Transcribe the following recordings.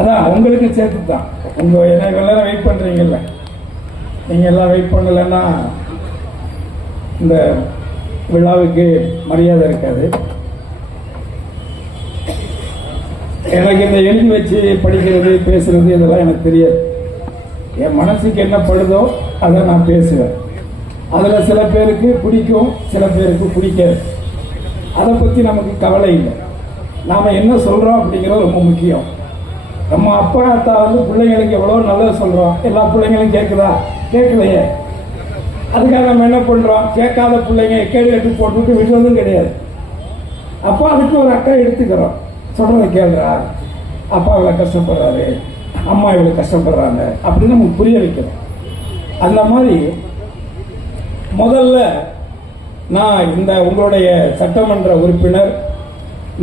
அதான் உங்களுக்கு சேர்த்து தான். உங்க எல்லாரும் வெயிட் பண்றீங்கல்ல, நீங்க எல்லாம் வெயிட் பண்ணலன்னா இந்த விழாவுக்கு மரியாதை இருக்காது. எனக்கு இந்த எழுதி வச்சு படிக்கிறது பேசுறது இதெல்லாம் எனக்கு தெரியாது. என் மனசுக்கு என்ன படுதோ அதை நான் பேசுவேன். அதுல சில பேருக்கு பிடிக்கும், சில பேருக்கு பிடிக்காது. அதை பத்தி நமக்கு கவலை இல்லை. நாம என்ன சொல்றோம் அப்படிங்கிறது ரொம்ப முக்கியம். நம்ம அப்பா அத்தா பிள்ளைங்களுக்கு எவ்வளவு நல்லது சொல்றோம், எல்லா பிள்ளைங்களும் கேட்குதா? கேட்கலையே. அதுக்காக நம்ம என்ன பண்றோம்? கேட்காத பிள்ளைங்க கேள்வி எடுத்து போட்டுவிட்டு விடுறதும் கிடையாது. அப்போ அதுக்கு ஒரு அக்கறை எடுத்துக்கிறோம். சொல்றதை கேளுறா, அப்பா இவ்வளவு கஷ்டப்படுறாரு, அம்மா இவ்வளவு கஷ்டப்படுறாங்க அப்படின்னு நமக்கு புரிய வைக்கிறோம். அந்த மாதிரி முதல்ல நான் இந்த உங்களுடைய சட்டமன்ற உறுப்பினர்,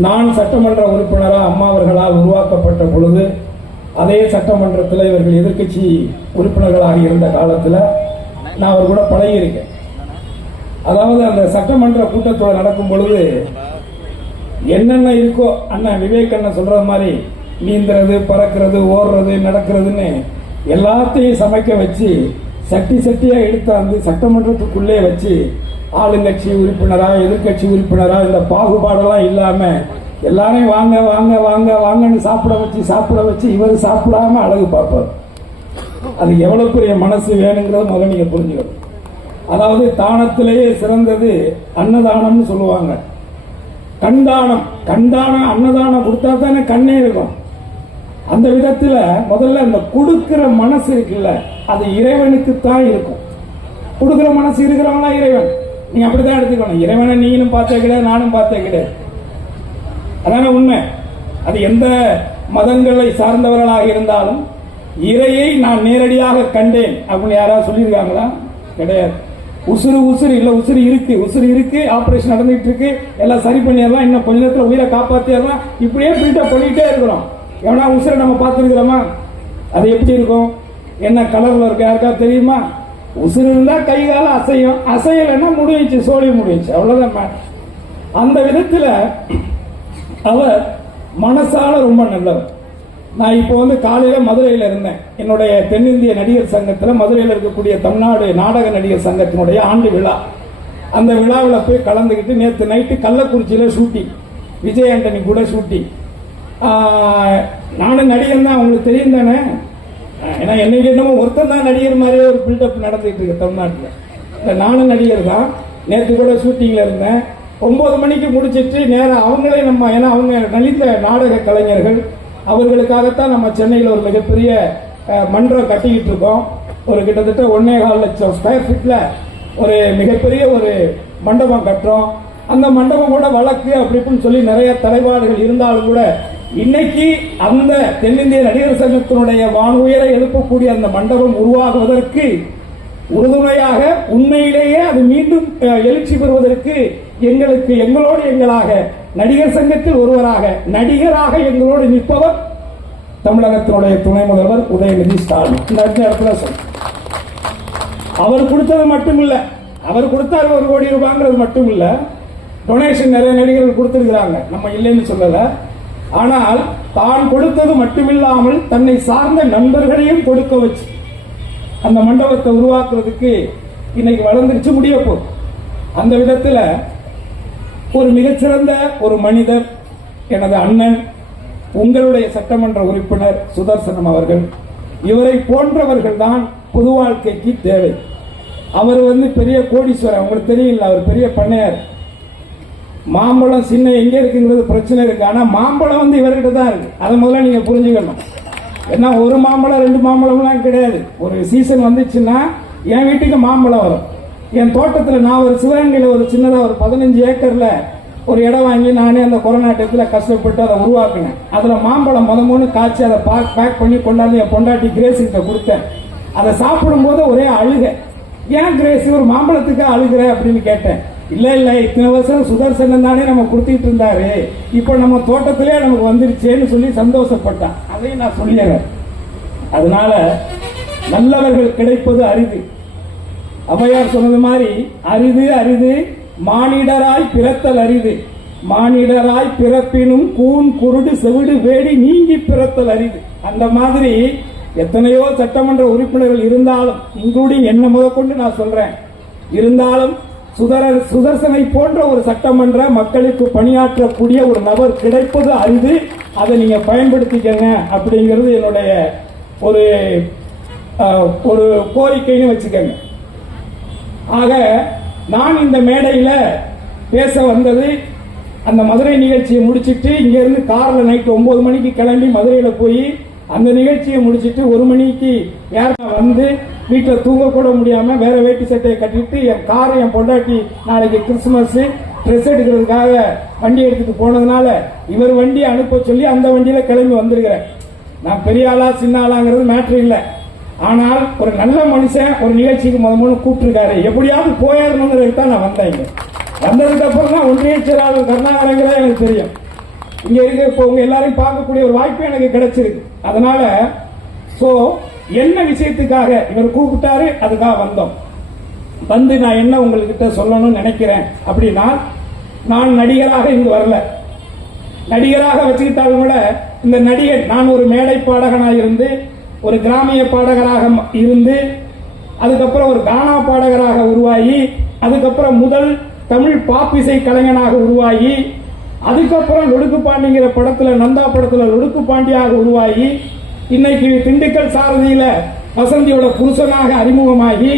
நான் சட்டமன்ற உறுப்பினராக அம்மா அவர்களால் உருவாக்கப்பட்ட பொழுது அதே சட்டமன்றத்தில் இவர்கள் எதிர்கட்சி உறுப்பினர்களாக இருந்த காலத்தில் நான் அவர் கூட பழகியிருக்கேன். அதாவது அந்த சட்டமன்ற கூட்டத்தொடர் நடக்கும் பொழுது என்னென்ன இருக்கோ, அண்ணன் விவேக் அண்ணன் சொல்ற மாதிரி நீந்துறது, பறக்கிறது, ஓடுறது, நடக்கிறதுன்னு எல்லாத்தையும் சமைக்க வச்சு சட்டி சட்டியா எடுத்தாந்து சட்டமன்றத்துக்குள்ளே வச்சு ஆளுங்கட்சி உறுப்பினரா எதிர்கட்சி உறுப்பினரா இந்த பாகுபாடெல்லாம் இல்லாம எல்லாரையும் வாங்க வாங்க வாங்க வாங்கன்னு சாப்பிட வச்சு இவர் சாப்பிடாம அழகு பார்ப்பார். அது எவ்வளவு பெரிய மனசு வேணுங்கிறத முதல்ல நீங்க புரிஞ்சுக்கணும். அதாவது தானத்திலேயே சிறந்தது அன்னதானம்னு சொல்லுவாங்க. கண்தானம், அன்னதானம் கொடுத்தா தானே கண்ணே இருக்கும். அந்த விதத்துல முதல்ல அந்த கொடுக்கிற மனசு இருக்குல்ல, அது இறைவனுக்கு தான் இருக்கும். கொடுக்கிற மனசு இருக்கிறவங்களா இறைவன். நீங்க அப்படித்தான் எடுத்துக்கணும். இறைவனை நீங்களும் பார்த்தே கிடையாது, நானும் பார்த்தே கிடையாது. அதான உண்மை. அது எந்த மதங்களை சார்ந்தவர்களாக இருந்தாலும் இறையை நான் நேரடியாக கண்டேன் அப்படின்னு யாராவது சொல்லியிருக்காங்களா? கிடையாது. உசுறு இல்ல, உசுறு இருக்கு, ஆபரேஷன் நடந்துட்டு இருக்கு, எல்லாம் சரி பண்ணிடலாம், இன்னும் கொஞ்ச நேரத்தில் உயிரை காப்பாத்திடலாம், இப்படியே பில்டப் பண்ணிட்டே இருக்கிறோம். எவனா உசுரை நம்ம பார்த்துருக்கிறோமா? அது எப்படி இருக்கும்? என்ன கலர்ல இருக்கு யாருக்காவது தெரியுமா? உசுறு இருந்தா கை கால அசையும், அசையலைன்னா முடிஞ்சிச்சு, சோழி முடிஞ்சிச்சு, அவ்வளவுதான். அந்த விதத்துல அவர் மனசால ரொம்ப நல்லவர். நான் இப்போ காலையில மதுரையில் இருந்தேன். என்னுடைய தென்னிந்திய நடிகர் சங்கத்தில் மதுரையில் இருக்கக்கூடிய தமிழ்நாடு நாடக நடிகர் சங்கத்தினுடைய ஆண்டு விழா. அந்த விழாவில் போய் கலந்துக்கிட்டு நேற்று நைட்டு கள்ளக்குறிச்சியில் ஷூட்டிங், விஜய் ஆண்டனி கூட ஷூட்டிங். நானும் நடிகர் தான், உங்களுக்கு தெரியும் தானே. ஏன்னா என்னைக்கு என்னமோ ஒருத்தர் தான் நடிகர் மாதிரியே ஒரு பில்டப் நடந்துட்டு இருக்கு தமிழ்நாட்டில். இல்லை, நானும் நடிகர் தான். நேற்று கூட ஷூட்டிங்ல இருந்தேன். 9 மணிக்கு முடிச்சிட்டு நேரம் அவங்களே நம்ம, ஏன்னா அவங்க நலிந்த நாடக கலைஞர்கள், அவர்களுக்காகத்தான் நம்ம சென்னையில் ஒரு மிகப்பெரிய மன்றம் கட்டிக்கிட்டு இருக்கோம். ஒரு கிட்டத்தட்ட 1.25 லட்சம் ஸ்கொயர் ஃபீட்ல ஒரு மிகப்பெரிய ஒரு மண்டபம் கட்டுறோம். அந்த மண்டபம் கூட வழக்கு அப்படின்னு சொல்லி நிறைய தலைப்பாடுகள் இருந்தாலும் கூட இன்னைக்கு அந்த தென்னிந்திய நடிகர் சங்கத்தினுடைய வானுயரை எழுப்பக்கூடிய அந்த மண்டபம் உருவாகுவதற்கு உறுதுணையாக, உண்மையிலேயே அது மீண்டும் எழுச்சி பெறுவதற்கு எங்களோடு எங்களாக நடிகர் சங்கத்தில் ஒருவராக நடிகராக எங்களோடு நிற்பவர் தமிழகத்தினுடைய துணை முதல்வர் உதயநிதி ஸ்டாலின். இந்த இடத்துல அவர் கொடுத்தது மட்டுமில்ல, அவர் கொடுத்தாரு 1 கோடி ரூபாங்கிறது மட்டும் இல்ல, டொனேஷன் நிறைய நடிகர்கள் கொடுத்திருக்கிறாங்க, நம்ம இல்லைன்னு சொல்லல. ஆனால் தான் கொடுத்தது மட்டுமில்லாமல் தன்னை சார்ந்த நண்பர்களையும் கொடுக்க வச்சு அந்த மண்டபத்தை உருவாக்குறதுக்கு இன்னைக்கு வளர்ந்துருச்சு, முடிய போகுது. அந்த விதத்தில் ஒரு மிகச்சிறந்த ஒரு மனிதர் எனது அண்ணன், உங்களுடைய சட்டமன்ற உறுப்பினர் சுதர்சனம் அவர்கள். இவரை போன்றவர்கள் தான் பொது வாழ்க்கைக்கு தேவை. அவர் பெரிய கோடீஸ்வரர், உங்களுக்கு தெரியல, அவர் பெரிய பண்ணையார். மாம்பழம் சின்ன எங்க இருக்குங்கிறது பிரச்சனை இருக்கு, ஆனா மாம்பழம் இவர்கிட்ட தான் இருக்கு. அதை முதல்ல நீங்க புரிஞ்சுக்கணும். ஏன்னா ஒரு மாம்பழம் 2 மாம்பழம்லாம் கிடையாது. ஒரு சீசன் வந்துச்சுன்னா என் வீட்டுக்கு மாம்பழம் வரும். என் தோட்டத்தில் நான் ஒரு சிவகங்கையில் ஒரு சின்னதாக ஒரு 15 ஏக்கர்ல ஒரு இடம் வாங்கி நானே அந்த கொரோனா டைத்தில் கஷ்டப்பட்டு அதை உருவாக்கினேன். அதில் மாம்பழம் முதமூணு காய்ச்சி அதை பேக் பண்ணி கொண்டாந்து என் பொண்டாட்டி கிரேஸ் கிட்ட கொடுத்தேன். அதை சாப்பிடும்போது ஒரே அழுக. ஏன் கிரேஸ் ஒரு மாம்பழத்துக்கு அழுகிற அப்படின்னு கேட்டேன். இல்ல இத்தனை வருஷம் சுதர்சனம் தானே நம்ம கொடுத்துட்டு இருந்தாரு, இப்போ நம்ம தோட்டத்திலே நமக்கு வந்துருச்சேன்னு சொல்லி சந்தோஷப்பட்டான். அதையும் நான் சொல்லிடுறேன். அதனால நல்லவர்கள் கிடைப்பது அரிது. ஔவையார் சொன்னது மாதிரி அரிது மானிடராய் பிறத்தல் அரிது, மானிடராய் பிறப்பினும் கூன் குருடு செவிடு வேடி நீங்கி பிறத்தல் அரிது. அந்த மாதிரி எத்தனையோ சட்டமன்ற உறுப்பினர்கள் இருந்தாலும், இன்க்ளூடிங் என்ன முதற்கொண்டு நான் சொல்றேன், இருந்தாலும் சுதர்சனை போன்ற ஒரு சட்டமன்ற மக்களுக்கு பணியாற்றக்கூடிய ஒரு நபர் கிடைப்பது அரிது. அதை நீங்க பயன்படுத்திக்கங்க அப்படிங்கிறது என்னுடைய ஒரு ஒரு கோரிக்கைன்னு வச்சுக்கங்க. ஆக நான் இந்த மேடையில் பேச வந்தது, அந்த மதுரை நிகழ்ச்சியை முடிச்சிட்டு இங்க இருந்து கார்ல நைட்டு 9 மணிக்கு கிளம்பி மதுரையில போய் அந்த நிகழ்ச்சியை முடிச்சிட்டு 1 மணிக்கு வந்து வீட்டில் தூங்க கூட முடியாம வேற வேட்டி சட்டையை கட்டிட்டு என் காரை என் பொண்டாட்டி நாளைக்கு கிறிஸ்துமஸ் ட்ரெஸ் எடுக்கிறதுக்காக வண்டி எடுத்துட்டு போனதுனால இவர் வண்டி அனுப்ப சொல்லி அந்த வண்டியில கிளம்பி வந்திருக்கிறேன். நான் பெரிய ஆளா சின்ன ஆளாங்கிறது மேட்ரு இல்லை. ஆனால் ஒரு நல்ல மனுஷன் ஒரு நிகழ்ச்சிக்கு முதல்ல கூப்பிட்டுருக்காரு, எப்படியாவது போயிடணுங்கிறது தான் நான் வந்தேன். வந்ததுக்கு அப்புறம் தான் ஒன்றிய செயலாளர் கருணாகரங்கிறத எனக்கு தெரியும். இங்க இருக்க இப்போ உங்க எல்லாரையும் பார்க்கக்கூடிய ஒரு வாய்ப்பு எனக்கு கிடைச்சிருக்கு. அதனால என்ன விஷயத்துக்காக இவர் கூப்பிட்டாரு, அதுக்காக வந்தோம். வந்து நான் என்ன உங்ககிட்ட சொல்லணும்னு நினைக்கிறேன் அப்படின்னா, நான் நடிகராக இங்கு வரல. நடிகராக வச்சுக்கிட்டாலும் கூட இந்த நடிகர், நான் ஒரு மேடை பாடகனாக இருந்து, ஒரு கிராமிய பாடகராக இருந்து, அதுக்கப்புறம் ஒரு கானா பாடகராக உருவாகி, அதுக்கப்புறம் முதல் தமிழ் பாப் இசை கலைஞனாக உருவாகி, அதுக்கப்புறம் லொடுக்கு பாண்டிங்கிற படத்துல, நந்தா படத்துல லொடுக்கு பாண்டியாக உருவாகி, இன்னைக்கு திண்டுக்கல் சாரதியில வசந்தியோட புருஷனாக அறிமுகமாகி,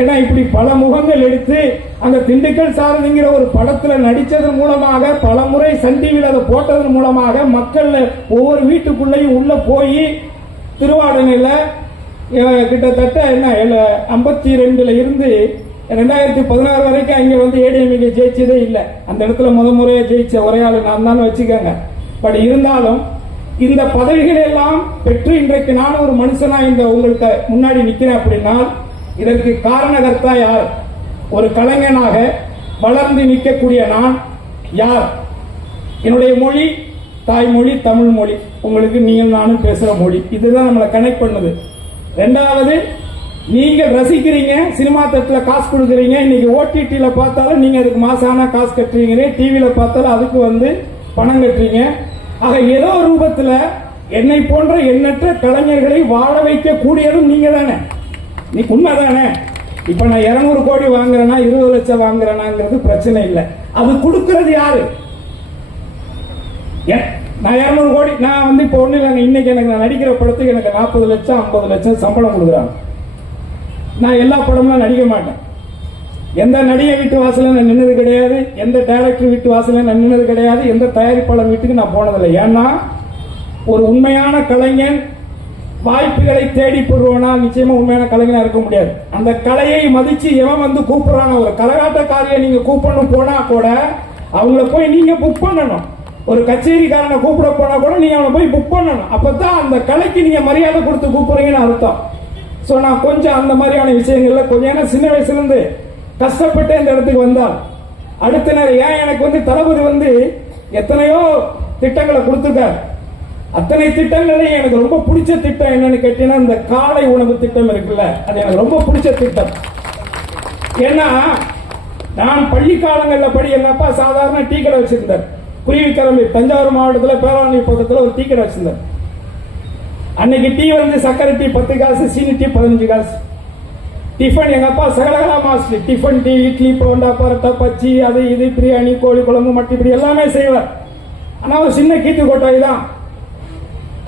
ஏன்னா இப்படி பல முகங்கள் எடுத்து அந்த திண்டுக்கல் சாரதிங்கிற ஒரு படத்துல நடிச்சதன் மூலமாக, பல முறை சன் டிவியில் அதை போட்டதன் மூலமாக மக்கள் ஒவ்வொரு வீட்டுக்குள்ளையும் உள்ள போய் திருவாடனையில கிட்டத்தட்ட 52 இருந்து 2016 வரைக்கும் அங்க வந்து ஏடிஎம்கே ஜெயிச்சதே இல்லை. அந்த இடத்துல முறையை ஜெயிச்ச ஒரே ஆளு நான் தான் வச்சுக்கோங்க. பட் இருந்தாலும் இந்த பதவிகளை எல்லாம் பெற்று இன்றைக்கு நான் ஒரு மனுஷனா இந்த உங்களுக்கு முன்னாடி நிக்கிறேன் அப்படின்னா, இதற்கு காரணகர்த்தா யார்? ஒரு கலைஞனாக வளர்ந்து நிற்கக்கூடிய நான் யார்? என்னுடைய மொழி தாய்மொழி தமிழ் மொழி, உங்களுக்கு நீங்கள் நானும் பேசுற மொழி. இதுதான் நம்மளை கனெக்ட் பண்ணுது. ரெண்டாவது, நீங்க ரசிக்கிறீங்க, சினிமா தட்டுல காசு கொடுக்குறீங்க. இன்னைக்கு ஓடிடியில பார்த்தாலும் நீங்க அதுக்கு மாசான காசு கட்டுறீங்க, டிவியில பார்த்தாலும் அதுக்கு வந்து பணம் கட்டுறீங்க. ஆக ஏதோ ரூபத்துல என்னை போன்ற எண்ணற்ற கலைஞர்களை வாழ வைக்க கூடியதும் நீங்க தானே. நீ உண்மைதானே? இப்ப நான் 200 கோடி வாங்குறேன்னா 20 லட்சம் வாங்குறேனாங்கிறது பிரச்சனை இல்லை. அது கொடுக்கறது யாரு? நான் 200 கோடி நான் வந்து இப்ப ஒண்ணு இல்லைங்க. இன்னைக்கு எனக்கு நான் நடிக்கிற படத்துக்கு எனக்கு 40 லட்சம் 50 லட்சம் சம்பளம் கொடுக்குறாங்க. நான் எல்லா படம்லாம் நடிக்க மாட்டேன். எந்த நடிகை வீட்டு வாசல நான் நின்னது கிடையாது, எந்த டைரக்டர் வீட்டு வாசல நான் நின்னது கிடையாது, எந்த தயாரிப்பாளர் வீட்டுக்கு நான் போனதில்லை. ஏன்னா ஒரு உண்மையான கலைஞன் வாய்ப்புகளை தேடி போடுவானா நிச்சயமா உண்மையான கலைஞனா இருக்க முடியாது. அந்த கலையை மதிச்சு எவன் வந்து கூப்பிடுறாங்க, ஒரு கரகாட்டக்காரியை நீங்க கூப்பிடணும் போனா கூட அவங்கள போய் நீங்க புக் பண்ணணும். ஒரு கச்சேரிக்காரனை கூப்பிட போனா கூட நீங்க அவனை போய் புக் பண்ணணும். அப்பதான் அந்த கலைக்கு நீங்க மரியாதை கொடுத்து கூப்பிடுறீங்கன்னு அர்த்தம். சோ நான் கொஞ்சம் அந்த மாதிரியான விஷயங்கள்ல கொஞ்சம் சின்ன வயசுல இருந்து கஷ்டப்பட்டு இந்த இடத்துக்கு வந்தால் அடுத்த நேரம் ஏன் எனக்கு வந்து தளபதி வந்து எத்தனையோ திட்டங்களை கொடுத்துருக்காரு. அத்தனை திட்டங்களையும் எனக்கு ரொம்ப பிடிச்ச திட்டம் என்னன்னு கேட்டீங்கன்னா, இந்த காலை உணவு திட்டம் இருக்குல்ல, அது எனக்கு ரொம்ப பிடிச்ச திட்டம். ஏன்னா நான் பள்ளி காலங்களில் படி எங்க அப்பா சாதாரண டீ கடை வச்சிருந்தார். குருவிக்கரம்பி தஞ்சாவூர் மாவட்டத்தில் பேராவணி பக்கத்தில் ஒரு டீ கடை வச்சிருந்தார். அன்னைக்கு டீ வந்து சக்கரை டீ 10 காசு, சீனி டீ 15 காசு. டிஃபன் எங்க அப்பா சகலகலா master. Tiffin tea, idli, bonda, parotta, bajji, அது இது, பிரியாணி, கோழி குழம்பு, மட்டி, இப்படி எல்லாமே செய்வார். ஆனா ஒரு சின்ன கீத்து கொட்டாய் தான்.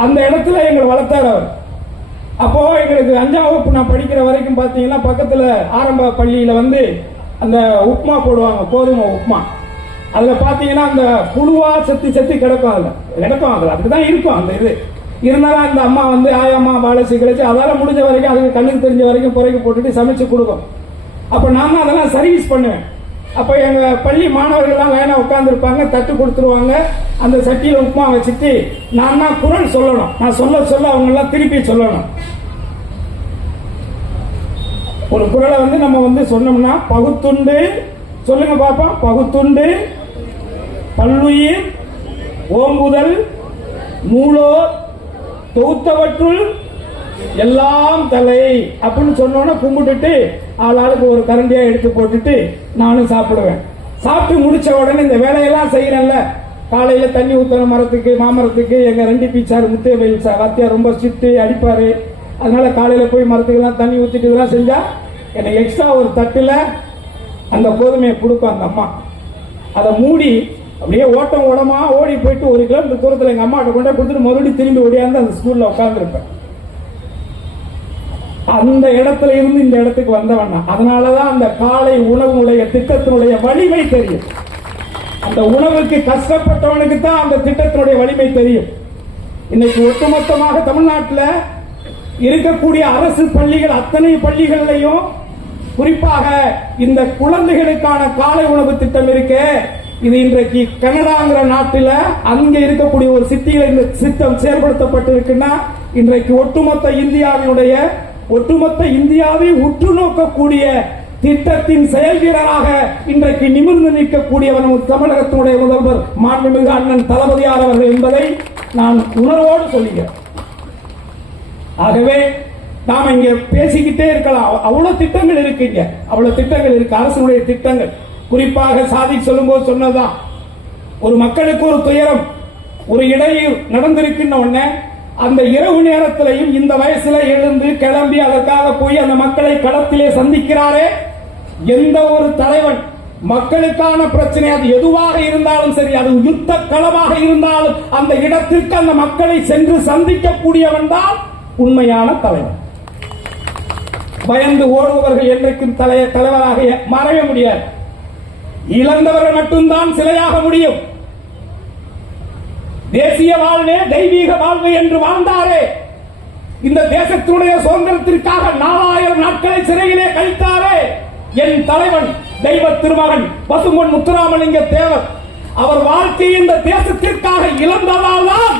அந்த இடத்துல எங்களை வளர்த்தார் அவர். அப்போ எங்களுக்கு 5ஆம் வகுப்பு நான் படிக்கிற வரைக்கும் பாத்தீங்கன்னா பக்கத்துல ஆரம்ப பள்ளியில வந்து அந்த உப்மா போடுவாங்க, கோதுமை உப்மா. அதுல பாத்தீங்கன்னா அந்த புழுவா செத்து கிடக்கும். அதுல அதுதான் இருக்கும். அந்த இது இருந்தாலும் அந்த அம்மா வந்து ஆயம்மா வாழைச்சி கிடைச்சி அதால முடிஞ்ச வரைக்கும் அதுக்கு கண்ணுக்கு தெரிஞ்ச வரைக்கும் புறைக்கு போட்டுட்டு சமைச்சு கொடுக்கும். அப்ப நான் அதெல்லாம் சர்வீஸ் பண்ணுவேன். அப்ப எங்க பள்ளி மாணவர்கள்லாம் லைனா உட்கார்ந்து இருப்பாங்க, தட்டு கொடுத்துருவாங்க. அந்த சட்டியில உப்புமா வச்சுட்டு நான் தான் குரல் சொல்லணும். நான் சொல்ல அவங்க எல்லாம் திருப்பி சொல்லணும். ஒரு குரலை வந்து நம்ம வந்து சொன்னோம்னா, பகுத்துண்டு சொல்லுங்க பாப்பா, பகுத்துண்டு பல்லுயிர் ஓம்புதல் நூலோர் தொகுத்தவற்றுள் எல்லாம் தலை அப்படின்னு சொன்னோன்னா கும்பிட்டுட்டு ஆளாளுக்கு ஒரு கரண்டியா எடுத்து போட்டுட்டு நானும் சாப்பிடுவேன். சாப்பிட்டு முடிச்ச உடனே இந்த வேலையெல்லாம் செய்யறேன்ல, காலையில தண்ணி ஊத்தணும் மரத்துக்கு, மாமரத்துக்கு. எங்க 2 பீச்சார் முத்தைய சார் வாத்தியார் ரொம்ப சிட்டு அடிப்பாரு. அதனால காலையில போய் மரத்துக்கெல்லாம் தண்ணி ஊத்திட்டு இதெல்லாம் செஞ்சா எனக்கு எக்ஸ்ட்ரா ஒரு தட்டுல அந்த கோதுமையை கொடுக்கும் அந்த அம்மா. அதை மூடி அப்படியே ஓட்டமா ஓடி போயிட்டு 1 கிலோமீட்டர் தூரத்தில் எங்க அம்மாட்ட கொண்டே கொடுத்துட்டு மறுபடியும் திரும்பி ஓடியாந்து அந்த ஸ்கூல்ல உட்கார்ந்துருப்பேன். அந்த இடத்துல இருந்து இந்த இடத்துக்கு வந்தவன். அதனாலதான் அந்த காலை உணவுடைய திட்டத்தினுடைய வலிமை தெரியும். அந்த உணவுக்கு கஷ்டப்பட்டவனுக்கு தான் அந்த திட்டத்தினுடைய வலிமை தெரியும். இன்னைக்கு ஒட்டுமொத்தமாக தமிழ்நாட்டில் இருக்கக்கூடிய அரசு பள்ளிகள் அத்தனை பள்ளிகளிலையும் குறிப்பாக இந்த குழந்தைகளுக்கான காலை உணவு திட்டம் இருக்கு. இது இன்றைக்கு கனடாங்கிற நாட்டில் அங்க இருக்கக்கூடிய ஒரு சிட்டியில இந்த திட்டம் செயல்படுத்தப்பட்டிருக்குன்னா இன்றைக்கு ஒட்டுமொத்த இந்தியாவை உற்று நோக்கக்கூடிய திட்டத்தின் செயல் வீரராக இன்றைக்கு நிமிர்ந்து நிற்கக்கூடியவர் தமிழகத்தினுடைய முதல்வர் மாண்புமிகு அண்ணன் தளபதியார் அவர்கள் என்பதை நான் உணர்வோடு சொல்லுகிறேன். ஆகவே நாம இங்க பேசிக்கிட்டே இருக்கலாம். அவ்வளவு திட்டங்கள் இருக்குங்க, அவ்வளவு திட்டங்கள் இருக்கு, அரசுடைய திட்டங்கள். குறிப்பாக சாதி சொல்லும்போது சொன்னதுதான், ஒரு மக்களுக்கு ஒரு துயரம், ஒரு இடையூறு நடந்திருக்கின்ற உடனே அந்த இரவு நேரத்திலையும் இந்த வயசுல எழுந்து கிளம்பி அதற்காக போய் அந்த மக்களை களத்திலே சந்திக்கிறாரே. எந்த ஒரு தலைவன் மக்களுக்கான பிரச்சனை அது எதுவாக இருந்தாலும் சரி, அது யுத்த களமாக இருந்தாலும் அந்த இடத்திற்கு அந்த மக்களை சென்று சந்திக்கக்கூடியவன் தான் உண்மையான தலைவர். பயந்து ஓடுபவர்கள் என்றைக்கும் தலைவராக மறைய முடியாது. இழந்தவர்கள் மட்டும்தான் சிலையாக முடியும். தேசிய வாழ்வே தெய்வீக வாழ்வு என்று வாழ்ந்தாரே, இந்த தேசத்தினுடைய சுதந்திரத்திற்காக 4000 நாட்களை சிறையிலே கழித்தாரே என் தலைவன் தெய்வ திருமகன் பசும்பொன் முத்துராமலிங்க தேவர். அவர் வாழ்க்கையை இந்த தேசத்திற்காக இழந்ததால் தான்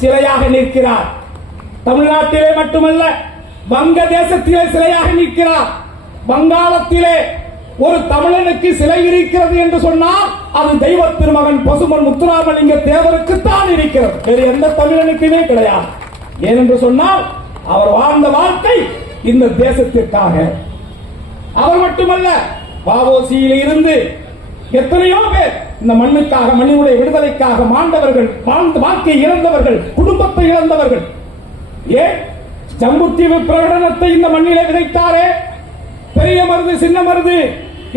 சிலையாக நிற்கிறார். தமிழ்நாட்டிலே மட்டுமல்ல, வங்க தேசத்திலே சிலையாக நிற்கிறார். வங்காளத்திலே ஒரு தமிழனுக்கு சிலை இருக்கிறது என்று சொன்னால் அது தெய்வ திருமகன் பசும்பொன் முத்துராமலிங்க தேவருக்கு தான் இருக்கிறது, வேறு எந்த தமிழனுக்குமே கிடையாது. ஏனென்று சொன்னால் அவர் வாழ்ந்த வாழ்க்கை இந்த தேசத்திற்காக. அவர் மட்டுமல்ல, வ.உ.சி.யில் இருந்து எத்தனையோ பேர் இந்த மண்ணுக்காக, மண்ணினுடைய விடுதலைக்காக மாண்டவர்கள், வாழ்க்கை இழந்தவர்கள், குடும்பத்தை இழந்தவர்கள். ஏன் ஜம்புத்தீவு பிரகடனத்தை இந்த மண்ணிலே விதைத்தாரே, பெரிய மருது சின்ன மருது,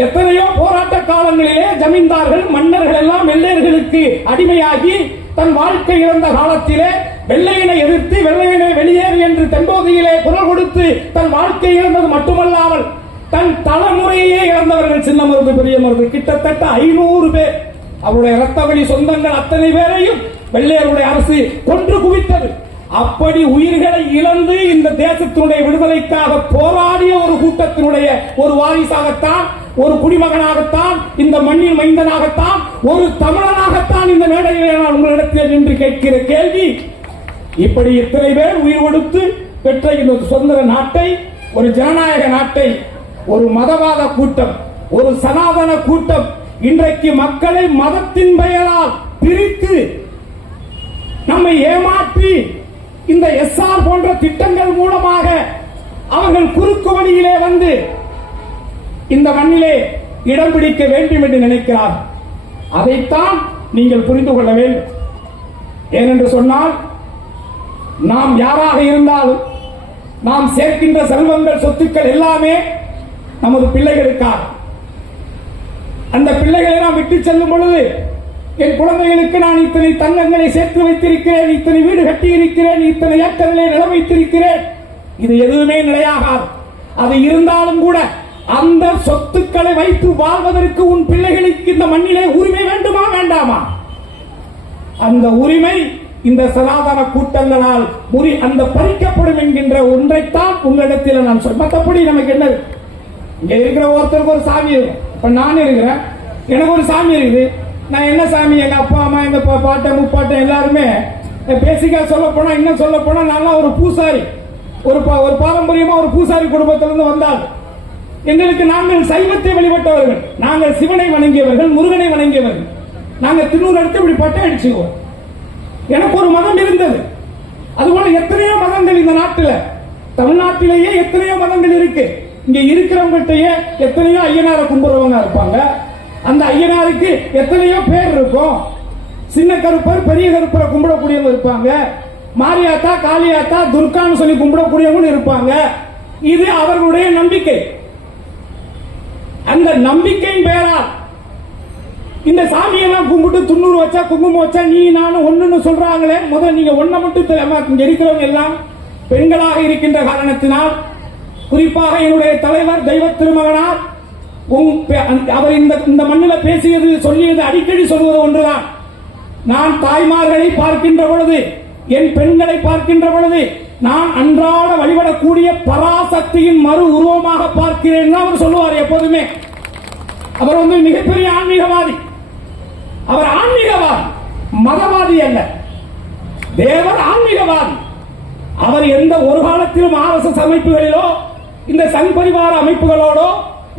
எத்தனையோ போராட்ட காலங்களிலே ஜமீன்தார்கள் மன்னர்கள் எல்லாம் வெள்ளையர்களுக்கு அடிமையாகி தன் வாழ்க்கை இழந்த காலத்திலே வெள்ளையனை எதிர்த்து வெள்ளையனை வெளியேறு என்று தென்போதியிலே குரல் கொடுத்து தன் வாழ்க்கை இழந்தது மட்டுமல்லாமல் தன் தலைமுறையே இழந்தவர்கள் சின்ன மருது பெரிய மருது கிட்டத்தட்ட 500 பேர். அவருடைய இரத்த வழி சொந்தங்கள் அத்தனை பேரையும் வெள்ளையருடைய அரசு கொன்று குவித்தது. அப்படி உயிர்களை இழந்து இந்த தேசத்தினுடைய விடுதலைக்காக போராடிய ஒரு கூட்டத்தினுடைய ஒரு வாரிசாகத்தான், ஒரு குடிமகனாகத்தான், இந்த மண்ணின் மைந்தனாகத்தான், ஒரு தமிழனாகத்தான் இந்த மேடையிலே நான் உங்களிடத்தில் நின்று கேட்கிற கேள்வி, இப்படி இத்தனை பேர் உயிர் கொடுத்து பெற்ற இந்த சுதந்திர நாட்டை, ஒரு ஜனநாயக நாட்டை ஒரு மதவாத கூட்டம், ஒரு சனாதன கூட்டம் இன்றைக்கு மக்களை மதத்தின் பெயரால் பிரித்து நம்மை ஏமாற்றி இந்த எஸ்ஆர் போன்ற திட்டங்கள் மூலமாக அவர்கள் குறுக்கு வழியிலே வந்து இந்த மண்ணிலே இடம் பிடிக்க வேண்டும் என்று நினைக்கிறார். அதைத்தான் நீங்கள் புரிந்து கொள்ள வேண்டும். ஏனென்று சொன்னால் நாம் யாராக இருந்தாலும் நாம் சேர்க்கின்ற செல்வங்கள் சொத்துக்கள் எல்லாமே நமது பிள்ளைகளுக்காக. அந்த பிள்ளைகளை நாம் விட்டு செல்லும் பொழுது என் குழந்தைகளுக்கு நான் இத்தனை தங்கங்களை சேர்த்து வைத்திருக்கிறேன், இத்தனை வீடு கட்டி இருக்கிறேன், இத்தனை ஏக்கர்களை நிலம் வைத்திருக்கிறேன், இது எதுவுமே நிலையாகாது. அது இருந்தாலும் கூட அந்த சொத்துக்களை வைத்து வாழ்வதற்கு உன் பிள்ளைகளுக்கு இந்த மண்ணிலே உரிமை வேண்டுமா வேண்டாமா? அந்த உரிமை இந்த சனாதன கூட்டங்களால் அந்த பறிக்கப்படும் என்கின்ற ஒன்றைத்தான் உங்களிடத்தில் நான் சொல்ல. மற்றபடி நமக்கு என்ன, இங்க இருக்கிற ஒருத்தருக்கு ஒரு சாமி இருக்கும். இப்ப நான் இருக்கிறேன், எனக்கு ஒரு சாமி இருக்குது. நான் என்ன சாமி, எங்க அப்பா அம்மா எங்க பாட்டை முப்பாட்டை எல்லாருமே பேசிக்கா சொல்ல போனா, இன்னும் சொல்ல போனா நான் ஒரு பூசாரி, ஒரு பாரம்பரியமா ஒரு பூசாரி குடும்பத்திலிருந்து வந்தால் எங்களுக்கு நாங்கள் சைவத்தை வழிபட்டவர்கள், நாங்கள் சிவனை வணங்கியவர்கள், முருகனை வணங்கியவர்கள். நாங்கள் திருநூறு எடுத்து இப்படி பட்டை அடிச்சுக்குவோம். எனக்கு ஒரு மதம் இருந்தது. அதுபோல எத்தனையோ மதங்கள் இந்த நாட்டில், தமிழ்நாட்டிலேயே எத்தனையோ மதங்கள் இருக்கு. இங்க இருக்கிறவங்ககிட்டயே எத்தனையோ ஐயனார கும்புறவங்க இருப்பாங்க, அந்த ஐயனாருக்கு எத்தனையோ பேர் இருக்கும். சின்ன கருப்பர் பெரிய கருப்பரை கும்பிடக்கூடியவங்க இருப்பாங்க, மாரியாத்தா காளியாத்தா துர்கான்னு சொல்லி கும்பிடக்கூடியவங்க இருப்பாங்க. இது அவர்களுடைய நம்பிக்கை. அந்த நம்பிக்கையின் பெயரால் இந்த சாமியெல்லாம் கும்பிட்டு துண்ணூறு வச்சா குங்குமம் வச்சா நீ நானும் ஒண்ணுன்னு சொல்றாங்களே. முதல்ல நீங்க ஒன்ன மட்டும் இங்க இருக்கிறவங்க எல்லாம் பெண்களாக இருக்கின்ற காரணத்தினால், குறிப்பாக என்னுடைய தலைவர் தெய்வ திருமகனார் அவர் இந்த மண்ணில் பேசியது சொல்லியது அடிக்கடி சொல்வது ஒன்றுதான். நான் தாய்மார்களை பார்க்கின்ற பொழுது, என் பெண்களை பார்க்கின்ற பொழுது நான் அன்றாட வழிபடக்கூடிய பராசக்தியின் மறு உருவமாக பார்க்கிறேன் அவர் சொல்லுவார் எப்போதுமே. அவர் மிகப்பெரிய ஆன்மீகவாதி. அவர் ஆன்மீகவாதி, மதவாதி அல்ல. தேவர் ஆன்மீகவாதி. அவர் எந்த ஒரு காலத்திலும் RSS அமைப்புகளிலோ இந்த சங் பரிவார அமைப்புகளோடோ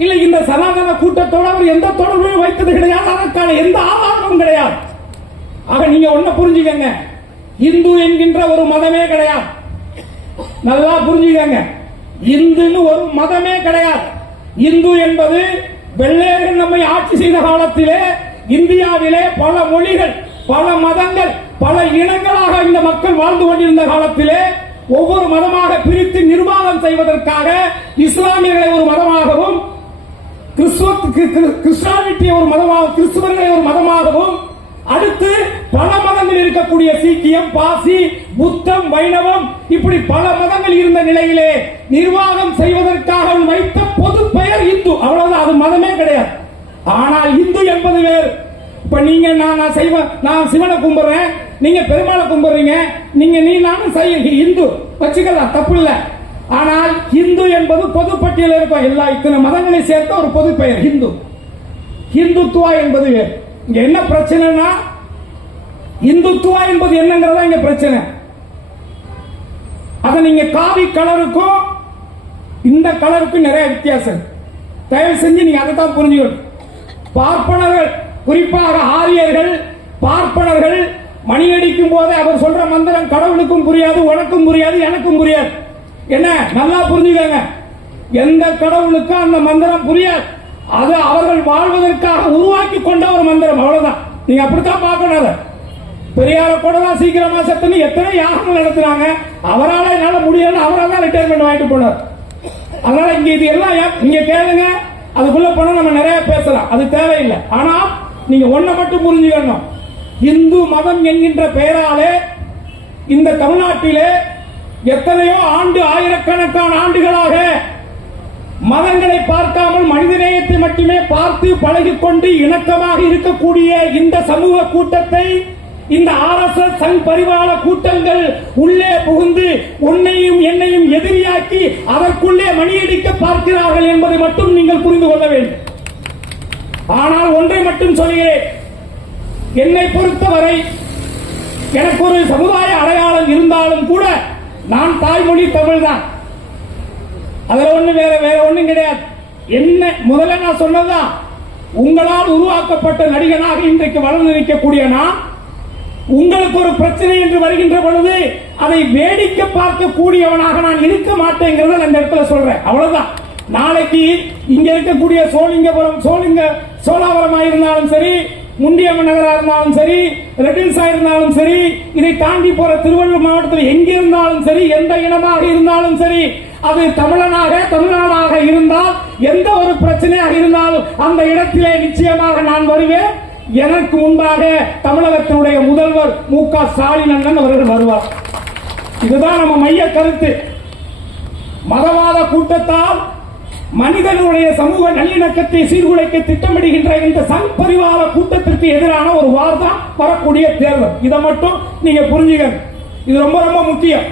இல்லை இந்த சனாதன கூட்டத்தோடு அவர் எந்த தொடர்பையும் வைத்தது கிடையாது. அதற்கான எந்த ஆதாரமும் கிடையாது. ஆக நீங்க ஒண்ணு புரிஞ்சுக்கங்க, இந்து என்கின்ற ஒரு மதமே கிடையாது. நல்லா புரிஞ்சுக்கங்க, இந்துன்னு ஒரு மதமே கிடையாது. இந்து என்பது வெள்ளையர்கள் நம்மை ஆட்சி செய்த காலத்திலே இந்தியாவிலே பல மொழிகள், பல மதங்கள், பல இனங்களாக இந்த மக்கள் வாழ்ந்து கொண்டிருந்த காலத்திலே ஒவ்வொரு மதமாக பிரித்து நிர்வாகம் செய்வதற்காக இஸ்லாமியர்களை ஒரு மதமாகவும், கிறிஸ்டியானிட்டி ஒரு மதமாகவும், கிறிஸ்துவர்களை ஒரு மதமாகவும், அடுத்து பல மதங்கள் இருக்கக்கூடிய சீக்கியம், பாசி, புத்தம், வைணவம், இப்படி பல மதங்கள் இருந்த நிலையிலே நிர்வாகம் செய்வதற்காக வைத்த பொது பெயர் இந்து. அவ்வளவுதான், அது மதமே கிடையாது. ஆனால் இந்து என்பது வேறு. இப்ப நீங்க நான் சிவனை கும்பிடுறேன், நீங்க பெருமாளை கும்பிடுறீங்க, நீ நானும் இந்து வச்சுக்கலாம், தப்பு இல்ல. ஆனால் இந்து என்பது பொது பட்டியலில் இருக்கும். எல்லா இத்தனை மதங்களை சேர்த்த ஒரு பொது பெயர் இந்து. இந்துத்துவா என்பது வேறு. இங்க என்ன பிரச்சனைனா, இந்துத்துவா என்பது என்னங்கிறதா இங்க பிரச்சனை. அத நீங்க காவி கலருக்கும் இந்த கலருக்கும் நிறைய வித்தியாசம். தயவு செஞ்சு நீங்க அதை தான் புரிஞ்சுக்கணும். பார்ப்பனர்கள், குறிப்பாக ஆரியர்கள், பார்ப்பனர்கள் மணி அடிக்கும் போது அவர் சொல்ற மந்திரம் கடவுளுக்கும் புரியாது, உனக்கும் புரியாது, எனக்கும் புரியாது. என்ன நல்லா புரிஞ்சுக்கங்க, எந்த கடவுளுக்கும் அந்த மந்திரம் புரியாது. அது அவர்கள் வாழ்வதற்காக உருவாக்கி கொண்ட ஒரு மந்திரம், அவ்வளவுதான். நீங்க அப்படித்தான் பார்க்கணும். பெரியார கூட தான் சீக்கிரமா செத்துன்னு எத்தனை யாகம் நடத்துறாங்க. அவரால் என்னால முடியாது, அவரால் தான் ரிட்டையர்மெண்ட் வாங்கிட்டு போனார். அதனால இங்க இது எல்லாம் இங்க கேளுங்க, அதுக்குள்ள போனா நம்ம நிறைய பேசலாம், அது தேவையில்லை. ஆனா நீங்க ஒன்ன மட்டும் புரிஞ்சுக்கணும், இந்து மதம் என்கின்ற பெயராலே இந்த தமிழ்நாட்டிலே எத்தனையோ ஆண்டு, ஆயிரக்கணக்கான ஆண்டுகளாக மதங்களை பார்க்காமல் மனிதநேயத்தை மட்டுமே பார்த்து பழகிக்கொண்டு இணக்கமாக இருக்கக்கூடிய இந்த சமூக கூட்டத்தை இந்த RSS சங் பரிவார கூட்டங்கள் உள்ளே புகுந்து உன்னையும் என்னையும் எதிரியாக்கி அதற்குள்ளே மணியடிக்க பார்க்கிறார்கள் என்பதை மட்டும் நீங்கள் புரிந்து கொள்ள வேண்டும். ஆனால் ஒன்றை மட்டும் சொல்கிறேன், என்னை பொறுத்தவரை எனக்கு ஒரு சமுதாய அடையாளம் இருந்தாலும் கூட நான் தாய்மொழி தமிழ் தான். அதுல ஒண்ணு வேற ஒண்ணும் கிடையாது. என்ன முதல்ல நான் சொன்னதுதான், உங்களால் உருவாக்கப்பட்ட நடிகனாக இன்றைக்கு வளர்ந்து நிற்கக்கூடிய நான், உங்களுக்கு ஒரு பிரச்சனை என்று வருகின்ற பொழுது அதை வேடிக்கை பார்க்கக்கூடியவனாக நான் இருக்க மாட்டேங்கிறத நான் இந்த இடத்துல சொல்றேன், அவ்வளவுதான். நாளைக்கு இங்க இருக்கக்கூடிய சோழாவரமா இருந்தாலும் சரி, முண்டியம்மன் நகரா இருந்தாலும் சரி, ரெட்டில்ஸா இருந்தாலும் சரி, இதை தாண்டி போற திருவள்ளூர் மாவட்டத்தில் எங்க இருந்தாலும் சரி, எந்த இனமாக இருந்தாலும் சரி, அது தமிழ்நாடாக இருந்தால் எந்த ஒரு பிரச்சனையாக இருந்தாலும் அந்த இடத்திலே நிச்சயமாக நான் வருவேன். எனக்கு முன்பாக தமிழகத்தினுடைய முதல்வர் மு.க. ஸ்டாலின் அண்ணன் அவர்கள் வருவார். இதுதான் நம்ம மைய கருத்து. மதவாத கூட்டத்தால் மனிதனுடைய சமூக நல்லிணக்கத்தை சீர்குலைக்க திட்டமிடுகின்ற இந்த சங் பரிவார கூட்டத்திற்கு எதிரான ஒரு வார் தான் வரக்கூடிய தேர்தல். இதை மட்டும் நீங்க புரிஞ்சுக்கணும். இது ரொம்ப ரொம்ப முக்கியம்.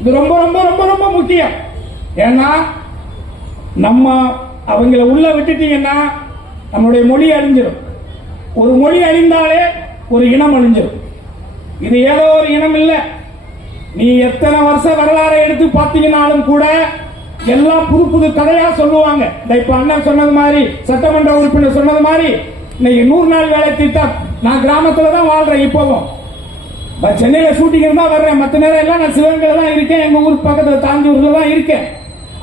இது ரொம்ப ரொம்ப ரொம்ப ரொம்ப முக்கியம். ஏன்னா நம்ம அவங்கள உள்ள விட்டுட்டீங்கன்னா நம்மளுடைய மொழி அழிஞ்சிடும். ஒரு மொழி அழிந்தாலே ஒரு இனம் அழிஞ்சிடும். இது ஏதோ ஒரு இனம் இல்ல. நீ எத்தனை வருஷ வரலாறை எடுத்து பார்த்தீங்கன்னாலும் கூட எல்லாம் புது புது கதையா சொல்லுவாங்க. இப்ப அண்ணன் சொன்னது மாதிரி, சட்டமன்ற உறுப்பினர் சொன்னது மாதிரி, இன்னைக்கு 100 நாள் வேலை திட்டம். நான் கிராமத்துல தான் வாழ்றேன். இப்பவும் சென்னையில ஷூட்டிங் இருந்தா வர்றேன். மற்ற நேரம் எல்லாம் நான் சிவகங்கையில தான் இருக்கேன். எங்க ஊருக்கு பக்கத்துல தாஞ்சூர்ல தான் இருக்கேன்.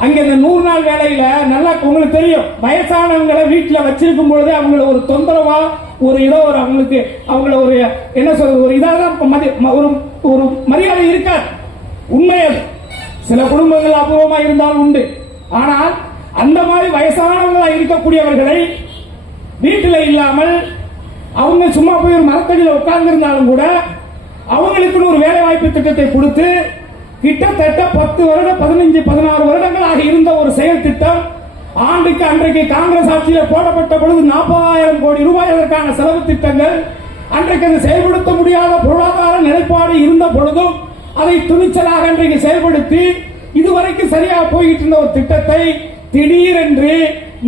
அங்க இந்த 100 நாள் வேலையில நல்லா உங்களுக்கு தெரியும், வயசானவங்களை வீட்டுல வச்சிருக்கும் பொழுது அவங்கள ஒரு தொந்தரவா ஒரு இதோ ஒரு அவங்களுக்கு அவங்கள ஒரு என்ன சொல்றது ஒரு இதாக ஒரு மரியாதை இருக்காது. உண்மை அது. சில குடும்பங்கள் அபூர்வமா இருந்தாலும் உண்டு. ஆனால் அந்த மாதிரி வயசானவங்களா இருக்கக்கூடியவர்களை வீட்டில் இல்லாமல் அவங்க சும்மா போய் ஒரு மரத்தடியில் உட்கார்ந்து இருந்தாலும் கூட அவங்களுக்கு ஒரு வேலை வாய்ப்பு திட்டத்தை கொடுத்து கிட்டத்தட்ட 10 வருடம் 15 16 வருடங்களாக இருந்த ஒரு செயல் திட்டம் ஆண்டுக்கு அன்றைக்கு காங்கிரஸ் ஆட்சியில் போடப்பட்ட பொழுது 40,000 கோடி ரூபாய் அதற்கான செலவு திட்டங்கள் அன்றைக்கு அது செயல்படுத்த முடியாத பொருளாதார நிலைப்பாடு இருந்த பொழுதும் அதை துணிச்சலாக இன்றைக்கு செயல்படுத்தி இதுவரைக்கும் சரியாக போயிட்டு இருந்த ஒரு திட்டத்தை திடீரென்று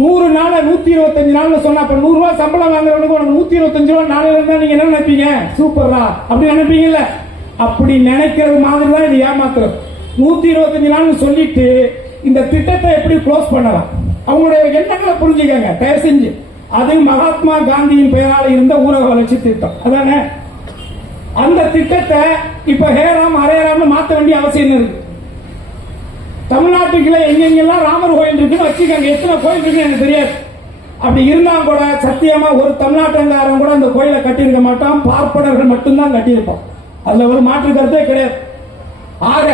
100 நாள் 125 நாள் சொன்னா 100 ரூபாய் சம்பளம் வாங்குறவனுக்கு 125 ரூபாய் நாளையில இருந்தா நீங்க என்ன நினைப்பீங்க? சூப்பரா அப்படி நினைப்பீங்கல்ல? அப்படி நினைக்கிறது மாதிரி தான் இது ஏமாத்துறது. 125 நாள் சொல்லிட்டு இந்த திட்டத்தை எப்படி க்ளோஸ் பண்ணலாம்? அவங்களுடைய எண்ணங்களை புரிஞ்சுக்கங்க தயவு செஞ்சு. அது மகாத்மா காந்தியின் பெயரால் இருந்த ஊரக வளர்ச்சி திட்டம் அதானே. அந்த திட்டத்தை இப்ப ஹேராம் ஹரேராம் மாற்ற வேண்டிய அவசியம் இருக்கு. தமிழ்நாட்டுக்குள்ள எங்கெங்கெல்லாம் ராமர் கோயில் இருக்குன்னு வச்சுக்கோங்க. எத்தனை கோயில் இருக்குன்னு எனக்கு தெரியாது. அப்படி இருந்தா கூட சத்தியமா ஒரு தமிழ்நாட்டுக்காரன் கூட அந்த கோயிலை கட்டியிருக்க மாட்டான். பார்ப்பனர்கள் மட்டும்தான் கட்டியிருப்பான். அதுல ஒரு மாற்று கருத்தே கிடையாது. ஆக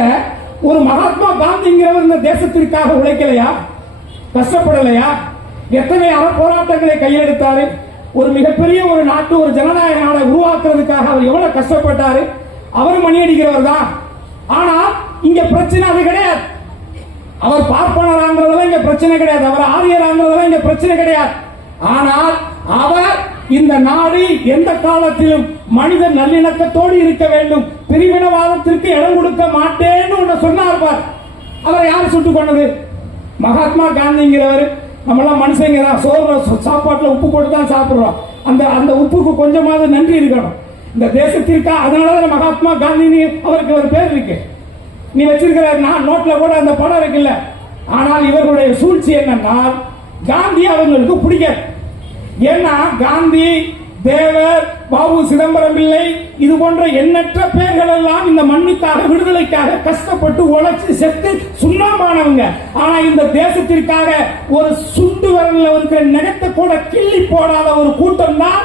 ஒரு மகாத்மா காந்திங்கிறவர் இந்த தேசத்திற்காக உழைக்கலையா? கஷ்டப்படலையா? எத்தனை போராட்டங்களை கையெழுத்தாரு? ஒரு மிகப்பெரிய ஒரு நாட்டு ஒரு ஜனநாயக நாடை உருவாக்குறதுக்காக அவர் எவ்வளவு கஷ்டப்பட்டாரு? அவர் மணி அடிக்கிறவர் தான். ஆனால் இங்க பிரச்சனை அது கிடையாது. அவர் பார்ப்பனராங்கிறதெல்லாம் இங்க பிரச்சனை கிடையாது. அவர் ஆரியராங்கிறதெல்லாம் இங்க பிரச்சனை கிடையாது. ஆனால் அவர் இந்த நாடு எந்த காலத்திலும் மனித நல்லிணக்கத்தோடு இருக்க வேண்டும், பிரிவினவாதத்திற்கு இடம் கொடுக்க மாட்டேன்னு சொன்னார் பார். அவரை யார் சுட்டுக் கொண்டது? மகாத்மா காந்திங்கிறவர். நம்மளாம் மனுஷங்க தான். சோறு சாப்பாட்டுல உப்பு போட்டு தான் சாப்பிடுறோம். அந்த உப்புக்கு கொஞ்சமாவது நன்றி இருக்கணும் இந்த தேசத்திற்கா. அதனாலதான் மகாத்மா காந்தி அவருக்கு ஒரு பேர் இருக்கு. நீ வச்சிருக்கிற நோட்ல கூட அந்த படம் இருக்குல்ல. ஆனால் இவர்களுடைய சூழ்ச்சி என்னன்னா காந்தி அவங்களுக்கு பிடிக்காது. ஏன்னா காந்தி, தேவர், பாபு சிதம்பரம் பிள்ளை இது போன்ற எண்ணற்ற பேர்கள் எல்லாம் இந்த மண்ணுக்காக விடுதலைக்காக கஷ்டப்பட்டு உழைச்சு செத்து சுண்ணாமானவங்க. ஆனா இந்த தேசத்திற்காக ஒரு சுண்டு வரல இருக்கிற நினைத்த கூட கிள்ளி போடாத ஒரு கூட்டம் தான்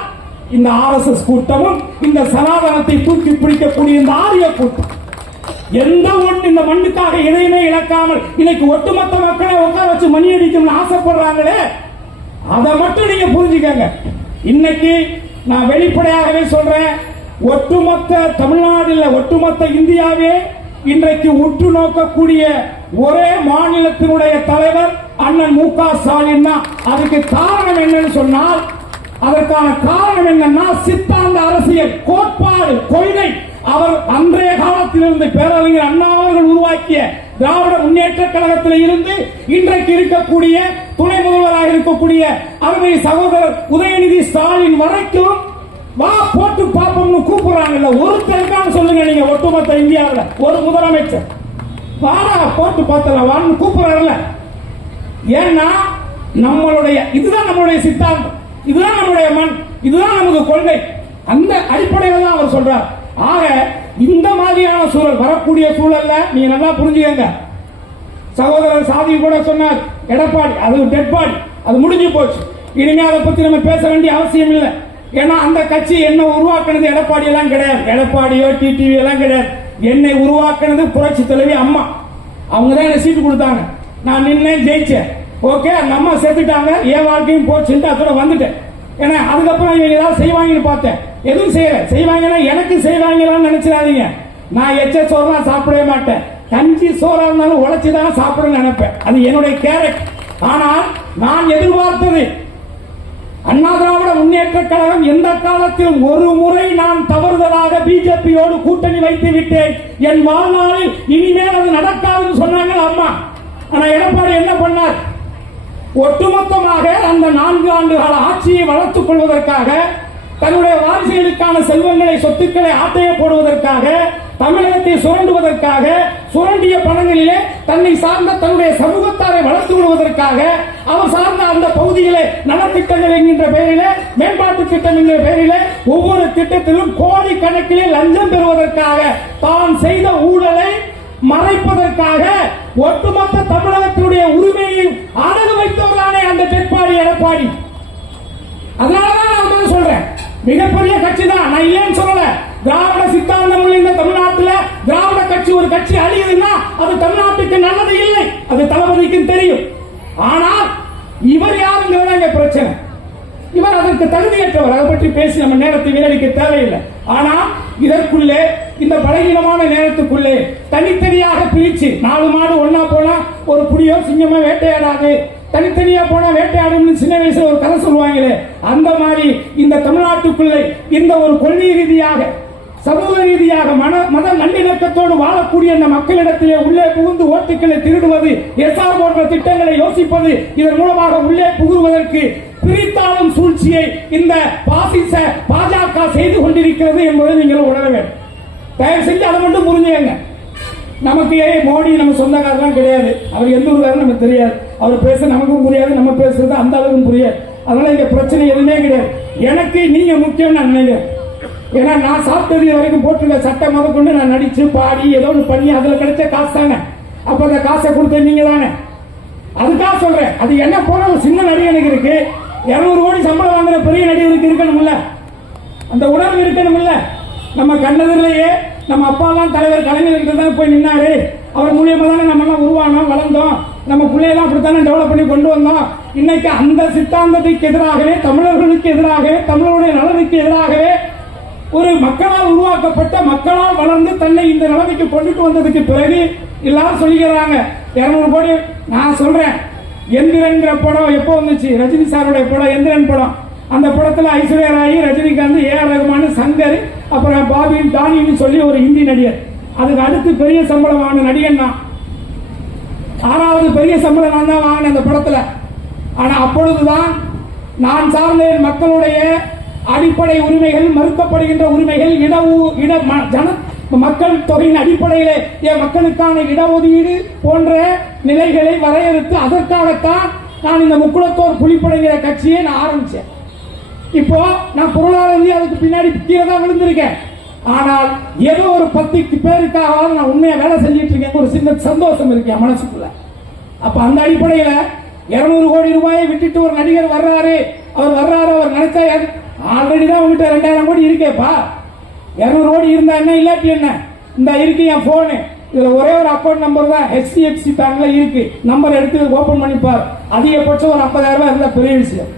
இந்த RSS கூட்டமும் இந்த சனாதனத்தை தூக்கி பிடிக்கக்கூடிய இந்த ஆரிய கூட்டம். எந்த ஒன்று இந்த மண்ணுக்காக எதையுமே இழக்காமல் இன்னைக்கு ஒட்டுமொத்த மக்களை உட்கார வச்சு மணி அடிக்கணும்னு ஆசைப்படுறாங்களே, அதை மட்டும் நீங்க புரிஞ்சுக்கங்க. இன்னைக்கு நான் வெளிப்படையாகவே சொல்றேன், ஒட்டுமொத்த தமிழ்நாடுல ஒட்டுமொத்த இந்தியாவே இன்றைக்கு உற்று நோக்கக்கூடிய ஒரே மாநிலத்தினுடைய தலைவர் அண்ணன் மு.க. ஸ்டாலின் தான். அதுக்கு காரணம் என்னன்னு சொன்னால், அதற்கான காரணம் என்னன்னா சித்தாந்த அரசியல் கோட்பாடு கொள்கை. அவர் அன்றைய காலத்திலிருந்து பேரறிஞர் அண்ணா அவர்கள் உருவாக்கிய திராவிட முன்னேற்ற கழகத்தில் இருந்து இன்றைக்கு இருக்கக்கூடிய துணை முதல்வராக இருக்கக்கூடிய அருமை சகோதரர் உதயநிதி ஸ்டாலின் வரைக்கும் வா போட்டு பாப்போம்னு கூப்பிடுறாங்கல்ல. ஒருத்தருக்கான சொல்லுங்க நீங்க ஒட்டுமொத்த இந்தியாவில் ஒரு முதலமைச்சர் வாடா போட்டு பார்த்தலாம் வான்னு கூப்பிடுறாருல. ஏன்னா நம்மளுடைய இதுதான் நம்மளுடைய சித்தாந்தம், இதுதான் நம்முடைய மண், இதுதான் நமக்கு கொள்கை. அந்த அடிப்படையில் தான் அவர் சொல்றார். ஆக இந்த மாதிரியான சூழல் வரக்கூடிய சூழல்ல நீங்க நல்லா புரிஞ்சுக்கங்க. சகோதரர் சாதி கூட சொன்னார் எடப்பாடி அது டெட் பாடி, அது முடிஞ்சு போச்சு. இனிமே அதை பத்தி நம்ம பேச வேண்டிய அவசியம் இல்லை. ஏன்னா அந்த கட்சி என்ன உருவாக்குனது எடப்பாடி எல்லாம் கிடையாது, எடப்பாடியோ டிடிவி எல்லாம் கிடையாது. என்னை உருவாக்குனது புரட்சி தலைவி அம்மா. அவங்க தான் என்ன சீட்டு கொடுத்தாங்க, நான் நின்னேன் ஜெயிச்சேன். ஓகே, அந்த அம்மா செத்துட்டாங்க, என் வாழ்க்கையும் போச்சுட்டு அதோட வந்துட்டேன். ஏன்னா அதுக்கப்புறம் இவங்க ஏதாவது செய்வாங்கன்னு பார்த்தேன், எதுவும் செய்யல. செய்வாங்கன்னா எனக்கு செய்வாங்களான்னு நினைச்சிடாதீங்க. நான் எச்ச சோறுலாம் சாப்பிடவே மாட்டேன். கஞ்சி சோறா இருந்தாலும் உழைச்சுதான் சாப்பிடணும்னு நினைப்பேன். அது என்னுடைய கேரக்டர். ஆனால் நான் எதிர்பார்த்தது அண்ணா திராவிட முன்னேற்ற கழகம் எந்த காலத்திலும் ஒரு முறை நான் தவறுதலாக பிஜேபியோடு கூட்டணி வைத்து விட்டேன், என் வாழ்நாளில் இனிமேல் அது நடக்காதுன்னு சொன்னாங்க அம்மா. ஆனா எடப்பாடி என்ன பண்ணார்? ஒட்டுமொத்தமாக அந்த 4 ஆண்டு கால ஆட்சியை வளர்த்துக் கொள்வதற்காக, தன்னுடைய வாரிசுகளுக்கான செல்வங்களை சொத்துக்களை ஆட்டைய போடுவதற்காக, தமிழகத்தை சுரண்டுவதற்காக, சுரண்டிய பணங்களிலே தன்னை சார்ந்த தன்னுடைய சமூகத்தாரை வளர்த்து விடுவதற்காக, அவர் சார்ந்த அந்த பகுதியிலே நலத்திட்டங்கள் என்கின்ற பெயரிலே, மேம்பாட்டு திட்டம் என்கிற பெயரிலே ஒவ்வொரு திட்டத்திலும் கோடி கணக்கிலே லஞ்சம் பெறுவதற்காக தான் செய்த ஊழலை மறைப்பதற்காக ஒட்டுமொத்த தமிழகத்தினுடைய உரிமையை அடகு வைத்தவர்தானே அந்த டெட்பாடி எடப்பாடி. அதனாலதான் நான் சொல்றேன், மிகப்பெரிய கட்சி தான். நான் ஏன் சொல்லல, திராவிட சித்தாந்தம் இந்த தமிழ்நாட்டில் திராவிட கட்சி ஒரு கட்சி அழியுதுன்னா அது தமிழ்நாட்டுக்கு நல்லது இல்லை, அது தளபதிக்கு தெரியும். ஆனால் இவர் யாருங்கிறத பிரச்சனை. இவர் அதற்கு தகுதியற்றவர். அதை பற்றி பேசி நம்ம நேரத்தை வீணடிக்க தேவையில்லை. ஆனால் இதற்குள்ளே இந்த பலகீனமான நேரத்துக்குள்ளே தனித்தனியாக பிரிச்சு 4 மாடு ஒன்னா போனா ஒரு புலியோ சிங்கமோ வேட்டையாடாது, தனித்தனியா போனா வேட்டையாடும் சின்ன வயசுல ஒரு கதை சொல்லுவாங்களே, அந்த மாதிரி இந்த தமிழ்நாட்டுக்குள்ளே இந்த ஒரு கொள்கை ரீதியாக சமூக ரீதியாக மத நல்லிணக்கத்தோடு வாழக்கூடிய அந்த மக்களிடத்திலே உள்ளே புகுந்து ஓட்டுக்களை திருடுவது, எஸ்ஆர் போன்ற திட்டங்களை யோசிப்பது, இதன் மூலமாக உள்ளே புகுவதற்கு பிரித்தாளும் சூழ்ச்சியை இந்த பாசிச பாஜக செய்து கொண்டிருக்கிறது என்பதை நீங்கள் உணர வேண்டும். தயவு செஞ்சு அதை மட்டும் புரிஞ்சுங்க. நமக்கு மோடி நம்ம சொந்தக்காரலாம் கிடையாது, அவர் எந்த ஊருக்காரரும் நமக்கு தெரியாது, அவர் பேச நமக்கும் புரியாது, நம்ம பேசுறது அந்த அளவுக்கு புரியாது. அதனால இங்க பிரச்சனை எதுவுமே கிடையாது. எனக்கு நீங்க முக்கியம் நான் நினைக்கிறேன். ஏன்னா நான் சாப்பிட்டது வரைக்கும் போட்டுருக்க சட்டை முத கொண்டு நான் நடிச்சு பாடி ஏதோ ஒன்று பண்ணி அதுல கிடைச்ச காசு தானே. அப்ப அந்த காசை கொடுத்த நீங்க தானே. அதுக்காக சொல்றேன், அது என்ன போல ஒரு சின்ன நடிகனுக்கு இருக்கு, 200 கோடி சம்பளம் வாங்குற பெரிய நடிகருக்கு இருக்கணும்ல, அந்த உணர்வு இருக்கணும்ல. நம்ம கண்ணதிலேயே நம்ம அப்பாலாம் தலைவர் கலைஞர்கிட்ட தான் போய் நின்னாரு, அவர் மூலியமா தானே நம்ம எல்லாம் உருவானோம், வளர்ந்தோம், நம்ம பிள்ளையெல்லாம் அப்படித்தானே டெவலப் பண்ணி கொண்டு வந்தோம். இன்னைக்கு அந்த சித்தாந்தத்துக்கு எதிராகவே, தமிழர்களுக்கு எதிராகவே, தமிழருடைய நலனுக்கு எதிராகவே ஒரு மக்களால் உருவாக்கப்பட்ட, மக்களால் வளர்ந்து தன்னை இந்த நிலைமைக்கு கொண்டுட்டு வந்ததுக்கு பிறகு எல்லாரும் சொல்லிக்கிறாங்க 200 கோடி. நான் சொல்றேன், எந்திரன்கிற படம் எப்போ வந்துச்சு? ரஜினி சாருடைய படம் எந்திரன் படம். அந்த படத்துல ஐஸ்வர்யா ராய், ரஜினிகாந்த், ஏஆர் ரகுமான், சங்கர், அப்புறம் பாபி டானின்னு சொல்லி ஒரு ஹிந்தி நடிகர். அதுக்கு அடுத்து பெரிய சம்பளம் வாங்கின நடிகன் தான். 6வது பெரிய சம்பளம் நான் தான் வாங்கின அந்த படத்துல. ஆனா அப்பொழுதுதான் நான் சார்ந்த மக்களுடைய அடிப்படை உரிமைகள், மறுக்கப்படுகின்ற உரிமைகள், மக்கள் தொகையின் அடிப்படையிலே என் மக்களுக்கான இடஒதுக்கீடு போன்ற நிலைகளை வரையறுத்து அதற்காகத்தான் நான் இந்த முக்குளத்தோர் புலிப்படைங்கிற கட்சியை நான் ஆரம்பிச்சேன். இப்போ நான் பொருளாதார அதுக்கு பின்னாடி கீழே தான் விழுந்திருக்கேன். ஆனால் ஏதோ ஒரு 10 பேருக்காக நான் உண்மையா வேலை செஞ்சிட்டு இருக்கேன், ஒரு சின்ன சந்தோஷம் இருக்கேன் மனசுக்குள்ள. அப்ப அந்த அடிப்படையில 200 கோடி ரூபாயை விட்டுட்டு ஒரு நடிகர் வர்றாரு, அவர் நினைச்சா ஆல்ரெடி தான் உங்ககிட்ட 2000 கோடி இருக்கேப்பா. 200 கோடி இருந்தா என்ன, இல்லாட்டி என்ன? இந்த இருக்கு என் போனு, இதுல ஒரே ஒரு அக்கௌண்ட் நம்பர் தான் HDFC பேங்க்ல இருக்கு. நம்பர் எடுத்து ஓபன் பண்ணிப்பார். அதிகபட்சம் ஒரு 50,000 ரூபாய் இருந்தா பெரிய விஷயம்.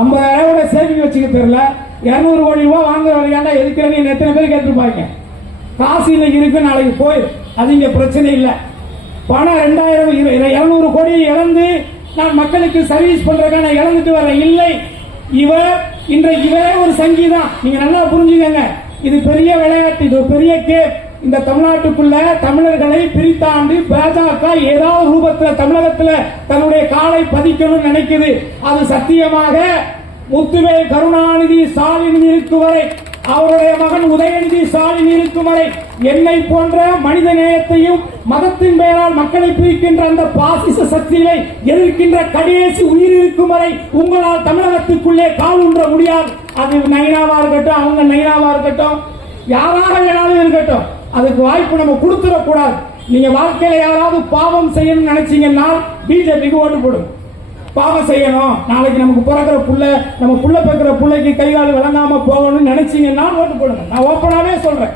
50,000 ரூபாய் சேவிங் வச்சுக்க தெரியல, 200 கோடி ரூபாய் வாங்குற வரையாண்டா எதுக்குறேன்னு எத்தனை பேர் கேட்டுருப்பாங்க. காசு இன்னைக்கு இருக்கு, நாளைக்கு போய் அது இங்க பிரச்சனை இல்லை. பணம் 200 கோடி இழந்து நான் மக்களுக்கு சர்வீஸ் பண்றதுக்காக நான் இழந்துட்டு வரேன். இல்லை, இவரே ஒரு சங்கீதம். நீங்க நல்லா புரிஞ்சுக்கங்க, இது பெரிய விளையாட்டு, இது பெரிய கேப். இந்த தமிழ்நாட்டுக்குள்ள தமிழர்களை பிரித்தாண்டு பாஜக ஏதாவது ரூபத்தில் தமிழகத்தில் தன்னுடைய காலை பதிக்கணும்னு நினைக்குது. அது சத்தியமாக முத்துவேல் கருணாநிதி ஸ்டாலின் இருக்கும் வரை, அவருடைய மகன் உதயநிதி ஸ்டாலின் இருக்கும் வரை, என்னை போன்ற மனித நேயத்தையும் மதத்தின் பெயரால் மக்களை பிரிக்கின்ற அந்த பாசிச சக்திகளை எதிர்க்கின்ற கடைசி உயிர் இருக்கும் வரை உங்களால் தமிழகத்துக்குள்ளே கால் ஊன்ற முடியாது. அது நைனாவா இருக்கட்டும், அவங்க நைனாவா இருக்கட்டும், யாராக வேணாலும் இருக்கட்டும், அதுக்கு வாய்ப்பு நம்ம கொடுத்துடக்கூடாது. நீங்க வாழ்க்கையில யாராவது பாவம் செய்யணும்னு நினைச்சீங்கன்னா பிஜேபிக்கு ஓட்டு போடும். பாவம் செய்யணும், நாளைக்கு நமக்கு பிறக்கிற புள்ள, நம்ம புள்ள பிறக்கிற புள்ளைக்கு கைகால் விளங்காம போகணும்னு நினைச்சீங்கன்னா ஓட்டு போடுங்க. நான் ஓப்பனாவே சொல்றேன்.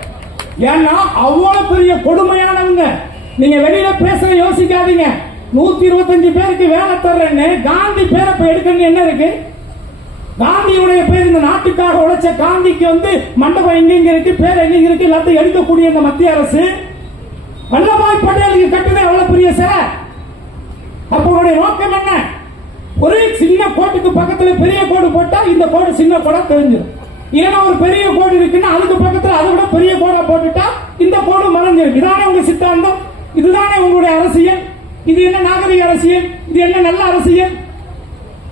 ஏன்னா அவ்வளவு பெரிய கொடுமையானவங்க. நீங்க வெளியில பேச யோசிக்காதீங்க. 125 பேருக்கு வேலை தர்றேன்னு காந்தி பேரை எடுக்கணும் என்ன இருக்கு? காந்தியுடைய பேர், இந்த நாட்டுக்காக உழைச்ச காந்திக்கு மண்டபம் எங்க இருக்கு, பேர் எங்க இருக்கு, எல்லாத்தையும் எடுக்கக்கூடிய இந்த மத்திய அரசு வல்லபாய் பட்டேலுக்கு கட்டுதே அவ்வளவு பெரிய சார். அப்ப நோக்கம் என்ன? ஒரு சின்ன கோட்டுக்கு பக்கத்துல பெரிய கோடு போட்டா இந்த கோடு சின்ன கோடா தெரிஞ்சிடும். ஏன்னா ஒரு பெரிய கோடு இருக்குன்னா அதுக்கு பக்கத்துல அதை விட பெரிய கோடா போட்டுட்டா இந்த கோடு மறைஞ்சிடும். இதானே உங்க சித்தாந்தம், இதுதானே உங்களுடைய அரசியல். இது என்ன நாகரிக அரசியல்? இது என்ன நல்ல அரசியல்?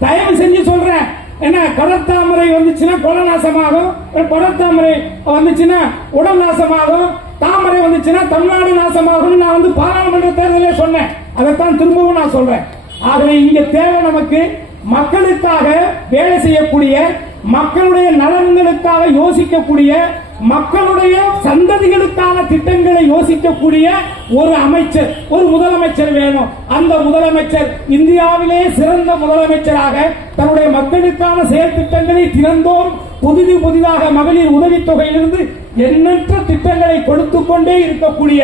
தயவு செஞ்சு சொல்றேன், என்ன கடற்தாமரை வந்துச்சுன்னா கொலை நாசமாகும், கடற்தாமரை வந்துச்சுன்னா உடல் நாசமாகும், தாமரை வந்துச்சுன்னா தமிழ்நாடு நாசமாகும். நான் பாராளுமன்ற தேர்தலே சொன்னேன், அதைத்தான் திரும்பவும் நான் சொல்றேன். ஆகவே இங்க தேவை நமக்கு மக்களுக்காக வேலை செய்யக்கூடிய, மக்களுடைய நலன்களுக்காக யோசிக்கக்கூடிய மக்களுடைய சந்ததிகளுக்கான திட்டங்களை யோசிக்கக்கூடிய ஒரு அமைச்சர், ஒரு முதலமைச்சர் வேணும். அந்த முதலமைச்சர் இந்தியாவிலே சிறந்த முதலமைச்சராக தன்னுடைய மக்களுக்கான செயல் திட்டங்களை தினந்தோறும் புதிதாக மகளிர் உதவித்தொகையிலிருந்து எண்ணற்ற திட்டங்களை கொடுத்துக் கொண்டே இருக்கக்கூடிய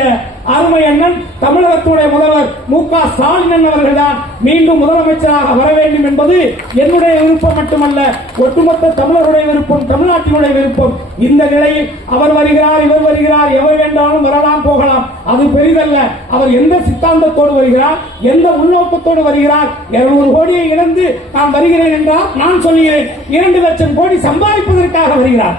அருமை அண்ணன் தமிழகத்துடைய முதல்வர் மு.க. ஸ்டாலின் அவர்கள்தான் மீண்டும் முதலமைச்சராக வர வேண்டும் என்பது என்னுடைய விருப்பம் மட்டுமல்ல, ஒட்டுமொத்த தமிழருடைய விருப்பம், தமிழ்நாட்டினுடைய விருப்பம். இந்த நிலையில் அவர் வருகிறார், இவர் வருகிறார், எவர் வேண்டாலும் வரலாம் போகலாம், அது பெரிதல்ல. அவர் எந்த சித்தாந்தத்தோடு வருகிறார், எந்த உள்நோக்கத்தோடு வருகிறார்? 200 கோடியை இழந்து நான் வருகிறேன் என்றால் நான் சொல்கிறேன் 2 லட்சம் கோடி சம்பாதிப்பதற்காக வருகிறார்.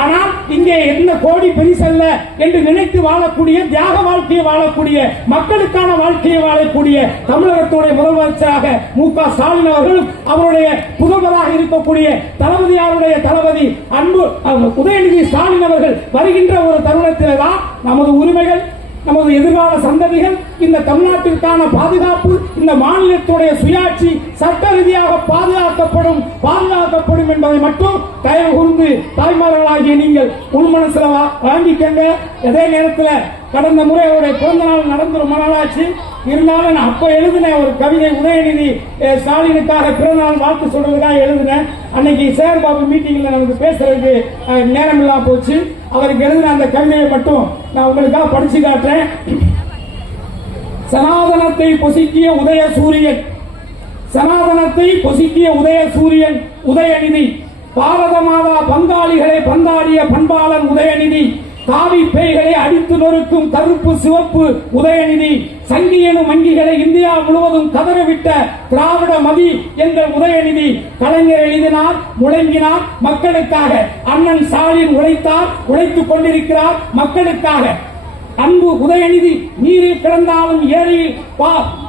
ஆனால் இங்கே என்ன கோடி பெரிசல்ல என்று நினைத்து வாழக்கூடிய, தியாக வாழ்க்கையை வாழக்கூடிய, மக்களுக்கான வாழ்க்கையை வாழக்கூடிய தமிழகத்துடைய முதலமைச்சராக மு.க. ஸ்டாலின் அவர்களும் அவருடைய புதல்வராக இருக்கக்கூடிய தளபதியாருடைய தளபதி அன்பு உதயநிதி ஸ்டாலின் அவர்கள் வருகின்ற ஒரு தருணத்தில் தான் நமது உரிமைகள், நமது எதிர்கால சந்ததிகள், இந்த தமிழ்நாட்டிற்கான பாதுகாப்பு, இந்த மாநிலத்துடைய சுயாட்சி சட்ட ரீதியாக பாதுகாக்கப்படும் என்பதை மட்டும் தயவு கூர்ந்து தாய்மார்களாகிய நீங்கள் உள்மனசுல வாங்கிக்கங்க. அதே நேரத்தில் கடந்த முறை அவருடைய பிறந்த நாள் நடந்து ரொம்ப நாளாச்சு. இருந்தாலும் நான் அப்ப எழுதின ஒரு கவிதை, உதயநிதி ஸ்டாலினுக்காக பிறந்த நாள் வாழ்த்து சொல்றதுக்காக எழுதினேன். அன்னைக்கு சேகர்பாபு மீட்டிங்ல நமக்கு பேசுறதுக்கு நேரம் இல்லாம போச்சு. அவருக்கு எழுதின அந்த கவிதையை மட்டும் நான் உங்களுக்காக படிச்சு காட்டுறேன். சனாதனத்தை பொசுக்கிய உதய சூரியன், சனாதனத்தை பொசுக்கிய உதய சூரியன் உதயநிதி, பாரத மாதா பங்காளிகளை பந்தாடிய பண்பாளன் உதயநிதி, காவி பேய்களை அடித்து நொறுக்கும் கருப்பு சிவப்பு உதயநிதி, சங்கியனும் வங்கிகளை இந்தியா முழுவதும் கதறவிட்ட திராவிட மதி எங்கள் உதயநிதி, கலைஞர் எழுதினார், முழங்கினார் மக்களுக்காக. அண்ணன் ஸ்டாலின் உழைத்தார், உழைத்துக் கொண்டிருக்கிறார் மக்களுக்காக. அன்பு உதயநிதி நீரில் கிடந்தாலும் ஏரியில்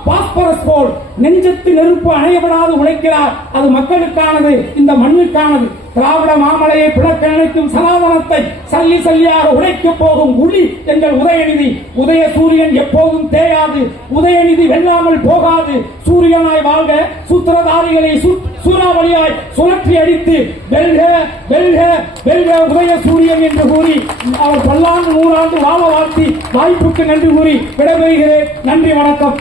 பாஸ்பரஸ் போல் நெஞ்சத்து நெருப்பு அணையப்படாது உழைக்கிறார். அது மக்களுக்கானது, இந்த மண்ணுக்கானது. திராவிட மாமலையை பிளக்க நினைக்கும் சனாதனத்தை சல்லி சல்லியாக உடைக்கப் போகும் உளி எங்கள் உதயநிதி. உதய சூரியன் எப்போதும் தேயாது, உதயநிதி வெல்லாமல் போகாது. சூரியனாய் வாழ்க, சூத்திரதாரிகளை சூறாவளியாய் சுழற்றி அடித்து வெல்க வெல்க வெல்க உதய சூரியன் என்று கூறி அவர் 10 ஆண்டு 100 ஆண்டு வாழ வாழ்த்தி வாய்ப்புக்கு நன்றி கூறி விடைபெறுகிறேன். நன்றி, வணக்கம்.